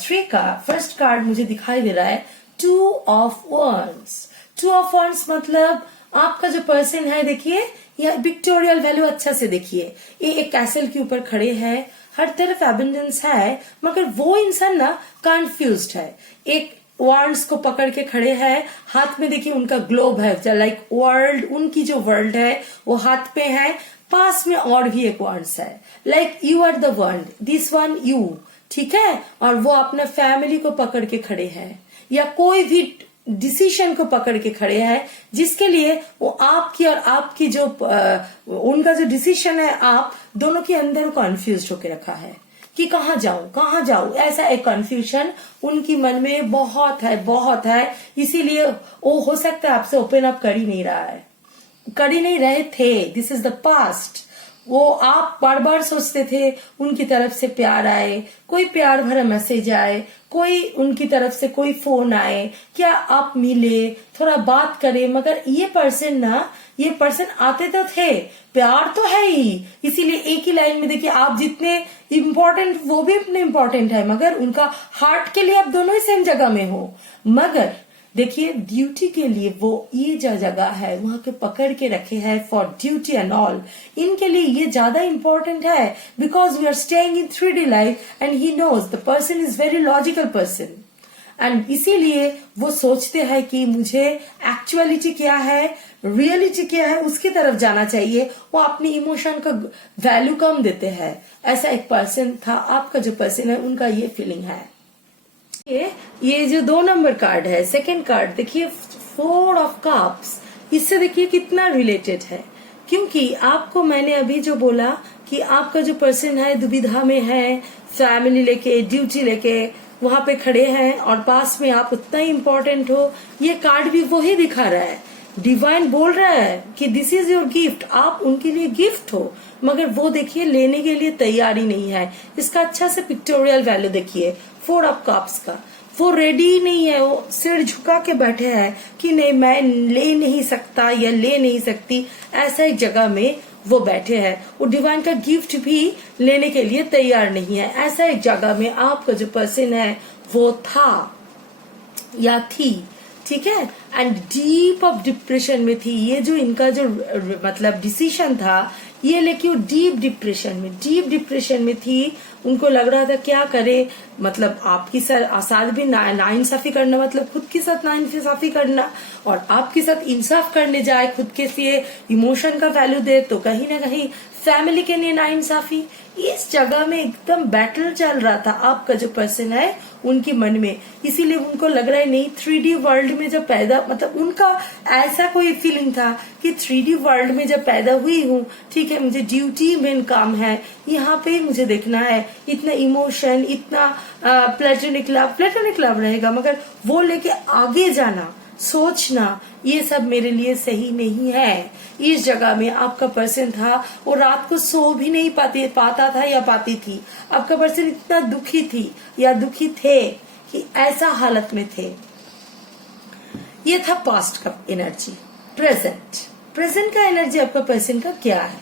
3 का फर्स्ट कार्ड मुझे दिखाई दे रहा है 2 ऑफ wands। 2 ऑफ wands मतलब आपका जो पर्सन है, देखिए यह पिक्टोरियल वैल्यू अच्छा से देखिए, ये एक कैसल के ऊपर खड़े हैं, हर तरफ एबंडेंस है, मगर वो इंसान ना कंफ्यूज्ड है। एक wands को पकड़ के खड़े हैं, हाथ में देखिए उनका ग्लोब है, लाइक वर्ल्ड, उनकी जो वर्ल्ड है वो हाथ पे है, पास में और भी एक wands है, like you are the world, this one you, ठीक है। और वो अपना फैमिली को पकड़ के खड़े हैं या कोई भी डिसीजन को पकड़ के खड़े हैं, जिसके लिए वो आपकी और आपकी जो उनका जो डिसीजन है, आप दोनों के अंदर कंफ्यूज होके रखा है कि कहाँ जाऊं, ऐसा एक कंफ्यूजन उनकी मन में बहुत है। इसीलिए वो हो सकता है आपसे ओपन अप कर ही नहीं रहे थे। This is the past. वो आप बार बार सोचते थे उनकी तरफ से प्यार आए, कोई प्यार भरा मैसेज आए, कोई उनकी तरफ से कोई फोन आए, क्या आप मिले, थोड़ा बात करें, मगर ये पर्सन आते तो थे, प्यार तो है ही, इसीलिए एक ही लाइन में देखिए आप जितने इम्पोर्टेंट वो भी अपने इम्पोर्टेंट है, मगर उनका हार्ट के लिए आप दोनों ही सेम जगह में हो। मगर देखिए ड्यूटी के लिए वो ये जो जगह है वहां के पकड़ के रखे हैं फॉर ड्यूटी एंड ऑल, इनके लिए ये ज्यादा इंपॉर्टेंट है, because we are staying in 3D life and he knows the person is very logical person, and इसीलिए वो सोचते हैं कि मुझे एक्चुअलिटी क्या है, रियलिटी क्या है, उसकी तरफ जाना चाहिए। वो अपनी इमोशन का वैल्यू कम देते हैं। ऐसा एक पर्सन था, आपका जो पर्सन है उनका ये फीलिंग है। ये जो 2 नंबर कार्ड है, सेकंड कार्ड देखिए 4 ऑफ कप्स, इससे देखिए कितना रिलेटेड है, क्योंकि आपको मैंने अभी जो बोला कि आपका जो पर्सन है दुविधा में है, फैमिली लेके, ड्यूटी लेके वहां पे खड़े हैं और पास में आप उतना ही इम्पोर्टेंट हो। ये कार्ड भी वही दिखा रहा है, डिवाइन बोल रहा है कि दिस इज योर गिफ्ट, आप उनके लिए गिफ्ट हो, मगर वो देखिए लेने के लिए तैयारी नहीं है। इसका अच्छा से पिक्टोरियल वैल्यू देखिए 4 ऑफ कप्स का, वो रेडी नहीं है, वो सिर झुका के बैठे हैं कि नहीं मैं ले नहीं सकता या ले नहीं सकती, ऐसा एक जगह में वो बैठे हैं। वो डिवाइन का गिफ्ट भी लेने के लिए तैयार नहीं है। ऐसा एक जगह में आपका जो पर्सन है वो था या थी, ठीक है, एंड डीप ऑफ डिप्रेशन में थी। ये जो इनका जो मतलब डिसीजन था ये लेके वो डीप डिप्रेशन में थी। उनको लग रहा था क्या करे, मतलब आपकी साथ भी नाइंसाफी करना, मतलब खुद के साथ नाइंसाफी करना, और आपके साथ इंसाफ करने जाए, खुद के लिए इमोशन का वैल्यू दे तो कहीं ना कहीं फैमिली के लिए नाइंसाफी। इस जगह में एकदम बैटल चल रहा था आपका जो पर्सन है उनके मन में। इसीलिए उनको लग रहा है नहीं 3D वर्ल्ड में जब पैदा, मतलब उनका ऐसा कोई फीलिंग था कि 3D वर्ल्ड में जब पैदा हुई हूँ, ठीक है, मुझे ड्यूटी में काम है, यहाँ पे ही मुझे देखना है। इतना इमोशन, इतना प्लेटोनिक लव रहेगा, मगर वो लेके आगे जाना, सोचना, ये सब मेरे लिए सही नहीं है। इस जगह में आपका पर्सन था, वो रात को सो भी नहीं पाता था या पाती थी। आपका पर्सन इतना दुखी थी या दुखी थे कि ऐसा हालत में थे। ये था पास्ट का एनर्जी। प्रेजेंट का एनर्जी आपका पर्सन का क्या है?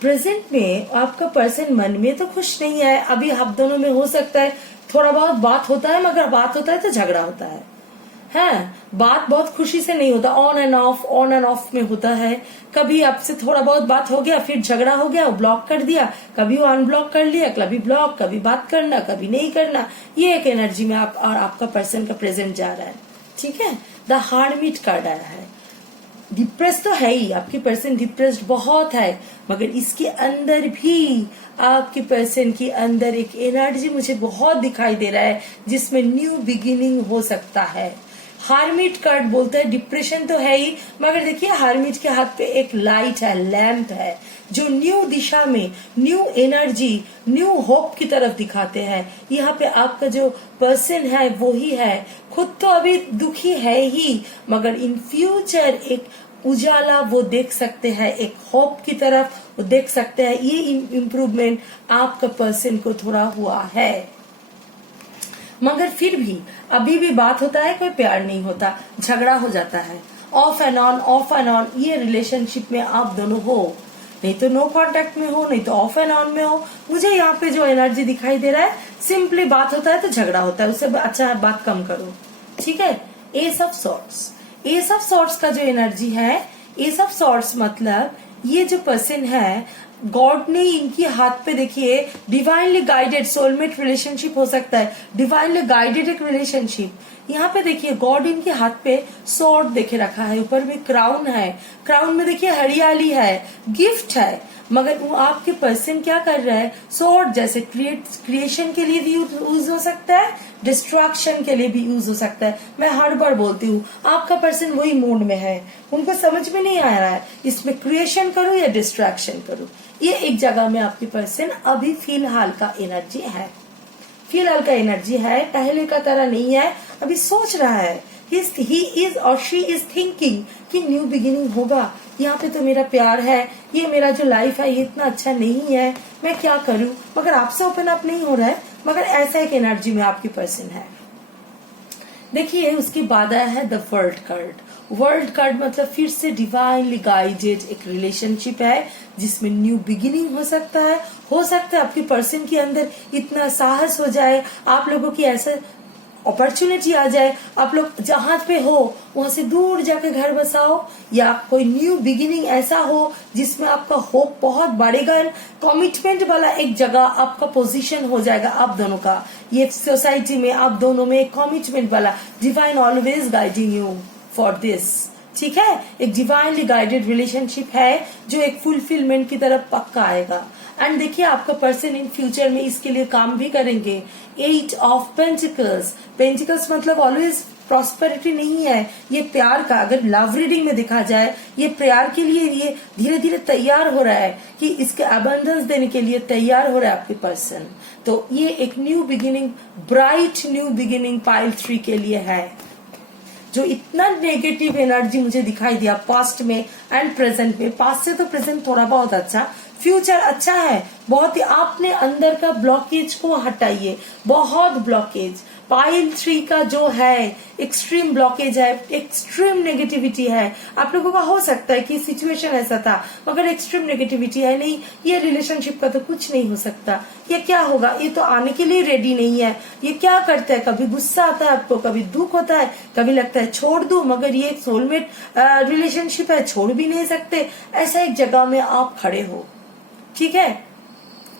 प्रेजेंट में आपका पर्सन मन में तो खुश नहीं है। अभी आप दोनों में हो सकता है थोड़ा बहुत बात होता है, मगर बात होता है तो झगड़ा होता है। बात बहुत खुशी से नहीं होता, ऑन एंड ऑफ में होता है। कभी आपसे थोड़ा बहुत बात हो गया, फिर झगड़ा हो गया, ब्लॉक कर दिया, कभी वो अनब्लॉक कर लिया, कभी ब्लॉक, कभी बात करना, कभी नहीं करना। ये एक एनर्जी में आप और आपका पर्सन का प्रेजेंट जा रहा है, ठीक है। द हार्मिट कार्ड आया है। डिप्रेस तो है ही, आपकी पर्सन डिप्रेस्ड बहुत है, मगर इसके अंदर भी आपके पर्सन के अंदर एक एनर्जी मुझे बहुत दिखाई दे रहा है जिसमें न्यू बिगिनिंग हो सकता है। हार्मिट कार्ड बोलते हैं डिप्रेशन तो है ही, मगर देखिए हार्मिट के हाथ पे एक लाइट है, लैंप है, जो न्यू दिशा में, न्यू एनर्जी, न्यू होप की तरफ दिखाते हैं। यहाँ पे आपका जो पर्सन है वो ही है, खुद तो अभी दुखी है ही, मगर इन फ्यूचर एक उजाला वो देख सकते हैं, एक होप की तरफ वो देख सकते हैं। ये इम्प्रूवमेंट आपका पर्सन को थोड़ा हुआ है, मगर फिर भी अभी भी बात होता है, कोई प्यार नहीं होता, झगड़ा हो जाता है, of and on off and on. ये रिलेशनशिप में आप दोनों हो, नहीं तो नो कांटेक्ट में हो, नहीं तो ऑफ एंड ऑन में हो। मुझे यहाँ पे जो एनर्जी दिखाई दे रहा है, सिंपली बात होता है तो झगड़ा होता है, उससे अच्छा बात कम करो, ठीक है। Ace of swords, ace of swords का जो एनर्जी है, एस ऑफ सॉर्ट्स मतलब ये जो पर्सन है, गॉड ने इनकी हाथ पे देखिए डिवाइनली गाइडेड सोलमेट रिलेशनशिप हो सकता है, डिवाइनली गाइडेड एक रिलेशनशिप। यहाँ पे देखिए गॉड इनके हाथ पे सॉर्ड देखे रखा है, ऊपर में क्राउन है, क्राउन में देखिए हरियाली है, गिफ्ट है, मगर वो आपके पर्सन क्या कर रहा है, सॉर्ड जैसे क्रिएशन के लिए भी यूज हो सकता है, डिस्ट्रैक्शन के लिए भी यूज हो सकता है। मैं हर बार बोलती हूँ आपका पर्सन वही मोड में है, उनको समझ में नहीं आ रहा है इसमें क्रिएशन करूँ या डिस्ट्रैक्शन करूँ। ये एक जगह में आपके पर्सन अभी फिलहाल का एनर्जी है, फिलहाल का एनर्जी है, पहले का तरह नहीं है, अभी सोच रहा है, ही इज और शी इज थिंकिंग कि न्यू बिगिनिंग होगा, यहाँ पे तो मेरा प्यार है, ये मेरा जो लाइफ है ये इतना अच्छा नहीं है, मैं क्या करूं, मगर आपसे ओपन अप नहीं हो रहा है, मगर ऐसा एक एनर्जी में आपकी पर्सन है। देखिए उसके बाद आया है the world card. World card मतलब फिर से डिवाइनली गाइडेड एक रिलेशनशिप है, जिसमें न्यू बिगिनिंग हो सकता है आपके पर्सन के अंदर इतना साहस हो जाए, आप लोगों की ऐसा अपॉर्चुनिटी आ जाए, आप लोग जहां पे हो वहां से दूर जाके घर बसाओ, या कोई न्यू बिगिनिंग ऐसा हो जिसमें आपका होप बहुत बढ़ेगा, कमिटमेंट वाला एक जगह आपका पोजीशन हो जाएगा आप दोनों का, ये सोसाइटी में आप दोनों में एक कमिटमेंट वाला, divine always guiding you for this, ठीक है। एक डिवाइनली गाइडेड रिलेशनशिप है जो एक फुलफिलमेंट की तरफ पक्का आएगा। एंड देखिए आपका पर्सन इन फ्यूचर में इसके लिए काम भी करेंगे। 8 ऑफ पेंटिकल्स, पेंटिकल्स मतलब ऑलवेज प्रॉस्पेरिटी नहीं है, ये प्यार का, अगर लव रीडिंग में देखा जाए ये प्यार के लिए ये धीरे धीरे तैयार हो रहा है कि इसके अबंडेंस देने के लिए तैयार हो रहा है आपके पर्सन। तो ये एक new beginning, bright new beginning pile 3 के लिए है। जो इतना नेगेटिव एनर्जी मुझे दिखाई दिया पास्ट में एंड प्रेजेंट में, पास्ट से तो प्रेजेंट थोड़ा बहुत अच्छा, फ्यूचर अच्छा है बहुत ही। आपने अंदर का ब्लॉकेज को हटाइए, बहुत ब्लॉकेज पाइल 3 का जो है एक्सट्रीम ब्लॉकेज है, एक्सट्रीम नेगेटिविटी है। आप लोगों का हो सकता है कि सिचुएशन ऐसा था, मगर एक्सट्रीम नेगेटिविटी है, नहीं ये रिलेशनशिप का तो कुछ नहीं हो सकता, ये क्या होगा, ये तो आने के लिए रेडी नहीं है, ये क्या करता है, कभी गुस्सा आता है आपको, कभी दुख होता है, कभी लगता है छोड़ दो, मगर ये सोलमेट रिलेशनशिप है, छोड़ भी नहीं सकते, ऐसा एक जगह में आप खड़े हो, ठीक है।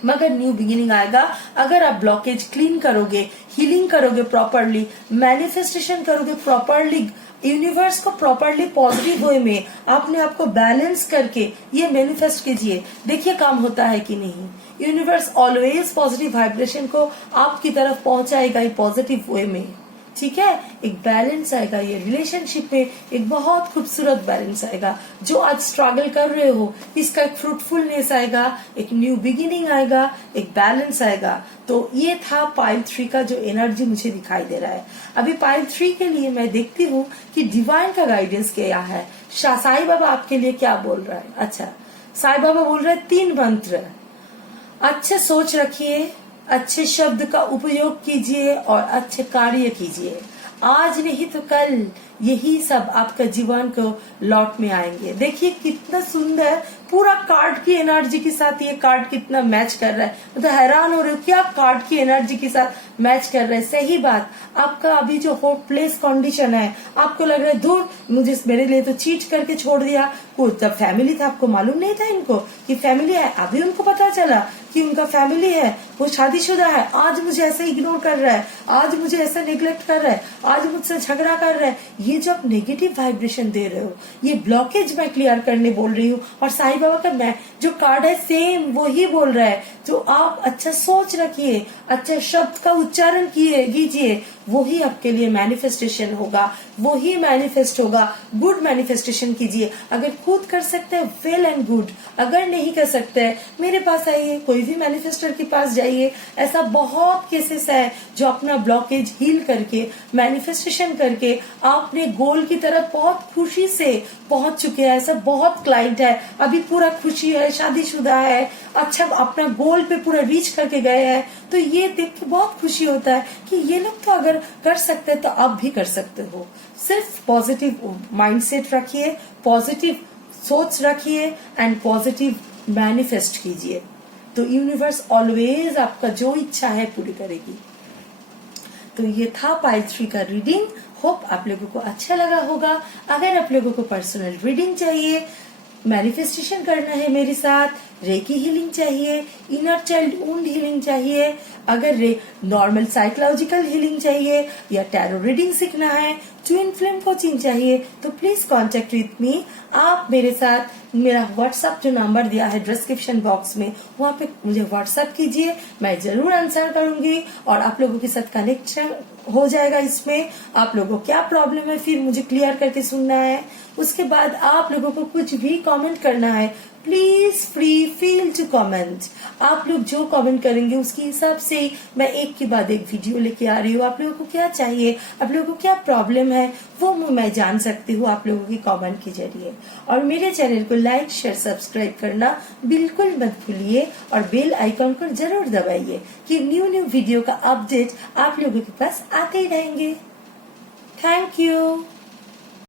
मगर न्यू बिगिनिंग आएगा अगर आप ब्लॉकेज क्लीन करोगे, हीलिंग करोगे प्रॉपरली, मैनिफेस्टेशन करोगे प्रॉपरली, यूनिवर्स को प्रॉपरली पॉजिटिव वे में आपने आपको बैलेंस करके ये मैनिफेस्ट कीजिए, देखिए काम होता है कि नहीं। यूनिवर्स ऑलवेज पॉजिटिव वाइब्रेशन को आपकी तरफ पहुंचाएगा ही पॉजिटिव वे में, ठीक है। एक बैलेंस आएगा ये रिलेशनशिप में, एक बहुत खूबसूरत बैलेंस आएगा। जो आज स्ट्रगल कर रहे हो इसका एक फ्रूटफुलनेस आएगा, एक न्यू बिगिनिंग आएगा, एक बैलेंस आएगा। तो ये था पाइल 3 का जो एनर्जी मुझे दिखाई दे रहा है। अभी पाइल 3 के लिए मैं देखती हूँ कि डिवाइन का गाइडेंस क्या है, साईं बाबा आपके लिए क्या बोल रहा है। अच्छा, साईं बाबा बोल रहे हैं 3 मंत्र, अच्छे सोच रखिए, अच्छे शब्द का उपयोग कीजिए और अच्छे कार्य कीजिए, आज नहीं तो कल यही सब आपका जीवन को लौट में आएंगे। देखिए कितना सुंदर पूरा कार्ड की एनर्जी के साथ ये कार्ड कितना मैच कर रहा है, तो हैरान हो रहे हो क्या कार्ड की एनर्जी के साथ मैच कर रहा है। सही बात, आपका अभी जो होपलेस कंडीशन है, आपको लग रहा है दूर मुझे मेरे लिए तो चीट करके छोड़ दिया, कुछ जब फैमिली था आपको मालूम नहीं था इनको कि फैमिली है, अभी उनको पता चला कि उनका फैमिली है, वो शादीशुदा है, आज मुझे ऐसे इग्नोर कर रहा है, आज मुझे ऐसा नेग्लेक्ट कर रहा है, आज मुझसे झगड़ा कर रहा है। ये जो आप नेगेटिव वाइब्रेशन दे रहे हो, ये ब्लॉकेज मैं क्लियर करने बोल रही हूँ। और साईं बाबा का मैं जो कार्ड है सेम वही बोल रहा है, जो आप अच्छा सोच रखिए, अच्छा शब्द का उच्चारण कीजिए, वही आपके लिए मैनिफेस्टेशन होगा, वही मैनिफेस्ट होगा। गुड मैनिफेस्टेशन कीजिए। अगर खुद कर सकते हैं वेल एंड गुड, अगर नहीं कर सकते हैं मेरे पास आइए, कोई भी मैनिफेस्टर के पास जाइए। ऐसा बहुत केसेस है जो अपना ब्लॉकेज हील करके, मैनिफेस्टेशन करके आपने गोल की तरफ बहुत खुशी से पहुंच चुके हैं। ऐसा बहुत क्लाइंट है, अभी पूरा खुशी है, शादीशुदा है, अच्छा अपना गोल पे पूरा रीच करके गए हैं। तो ये देख के बहुत खुशी होता है कि ये लोग तो अगर कर सकते हैं तो आप भी कर सकते हो। सिर्फ पॉजिटिव माइंडसेट रखिए, पॉजिटिव सोच रखिए एंड पॉजिटिव मैनिफेस्ट कीजिए, तो यूनिवर्स ऑलवेज आपका जो इच्छा है पूरी करेगी। तो ये था पाइल 3 का रीडिंग। होप आप लोगों को अच्छा लगा होगा। अगर आप लोगों को पर्सनल रीडिंग चाहिए, मैनिफेस्टेशन करना है मेरे साथ, रेकी हीलिंग चाहिए, इनर चाइल्ड वुंड हीलिंग चाहिए, अगर नॉर्मल साइकोलॉजिकल हीलिंग चाहिए या टैरो रीडिंग सीखना है, ट्विन फ्लेम कोचिंग चाहिए, तो प्लीज कांटेक्ट विथ मी। आप मेरे साथ मेरा व्हाट्सएप जो नंबर दिया है डिस्क्रिप्शन बॉक्स में, वहाँ पे मुझे व्हाट्सएप कीजिए, मैं जरूर आंसर करूंगी और आप लोगों के साथ कनेक्शन हो जाएगा। इसमें आप लोगों को क्या प्रॉब्लम है फिर मुझे क्लियर करके सुनना है। उसके बाद आप लोगों को कुछ भी कमेंट करना है, please feel free to comment. आप लोग जो कमेंट करेंगे उसके हिसाब से मैं एक के बाद एक वीडियो लेके आ रही हूँ। आप लोगों को क्या चाहिए, आप लोगों को क्या प्रॉब्लम है, वो मैं जान सकती हूँ आप लोगों के कमेंट के जरिए। और मेरे चैनल को लाइक शेयर सब्सक्राइब करना बिल्कुल मत भूलिए और बेल आइकन को जरूर दबाइए कि न्यू वीडियो का अपडेट आप लोगों के पास आते ही रहेंगे। Thank you.